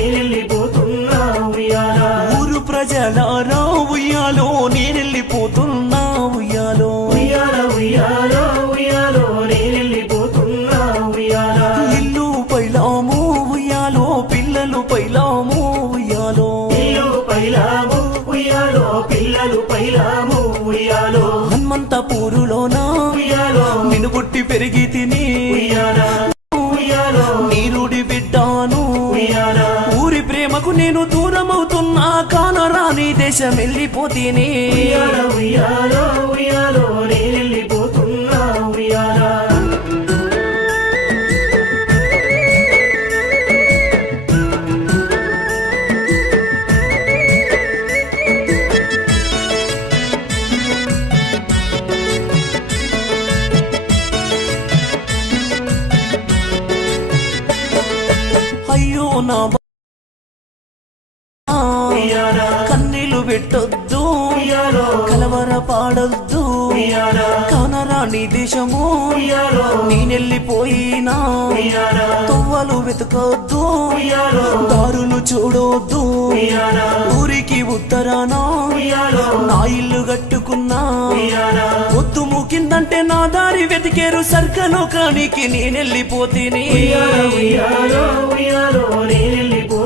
నేనెళ్ళిపోతున్నా ఉయ్యాలో. ఊరు ప్రజలారా ఉయ్యాలో నేనెళ్ళిపోతున్నా ఉయ్యాలో. ఉయ్యాలో ఉయ్యాలో ఉయ్యాలో నేనెళ్ళిపోతున్నా ఉయ్యాలో. ఇల్లు పైలాము ఉయ్యాలో పిల్లలు పైలాము ఉయ్యాలో. ఇల్లు పైలాము ఉయ్యాలో పిల్లలు పైలాము ఉయ్యాలో. హనుమంతపూరులోనా ఉయ్యాలో నిన్ను పుట్టి పెరిగి తిని ఉయ్యాలో ఉయ్యాలో నీరుడి బిడ్డాను ఉయ్యాలో. ఊరి ప్రేమకు నేను దూరమవుతున్నా కానరాని దేశం వెళ్ళిపోతేనే. ఉయ్యాలో ఉయ్యాలో ఉయ్యాలో నేనెళ్ళిపోతున్నా ఉయ్యాలో. అయ్యో నా ఉయ్యాలో కన్నీళ్లు పెట్టొద్దు ఉయ్యాలో కలవర పాడొద్దు ఉయ్యాలో కానరాని దేశము ఉయ్యాలో నేనెళ్ళిపోయినా ఉయ్యాలో తొవ్వలు వెతకొద్దు ఉయ్యాలో దారులు చూడొద్దు. ఉయ్యాలో ఊరికి ఉత్తరాన ఉయ్యాలో నా ఇల్లు కట్టుకున్నా ఉయ్యాలో. పొద్దు ముకిందంటే నా దారి వెతికేరు సర్గలోకానికి నేనెళ్ళిపోతేనే. ఉయ్యాలో ఉయ్యాలో ఉయ్యాలో నేనెళ్ళిపోతున్నా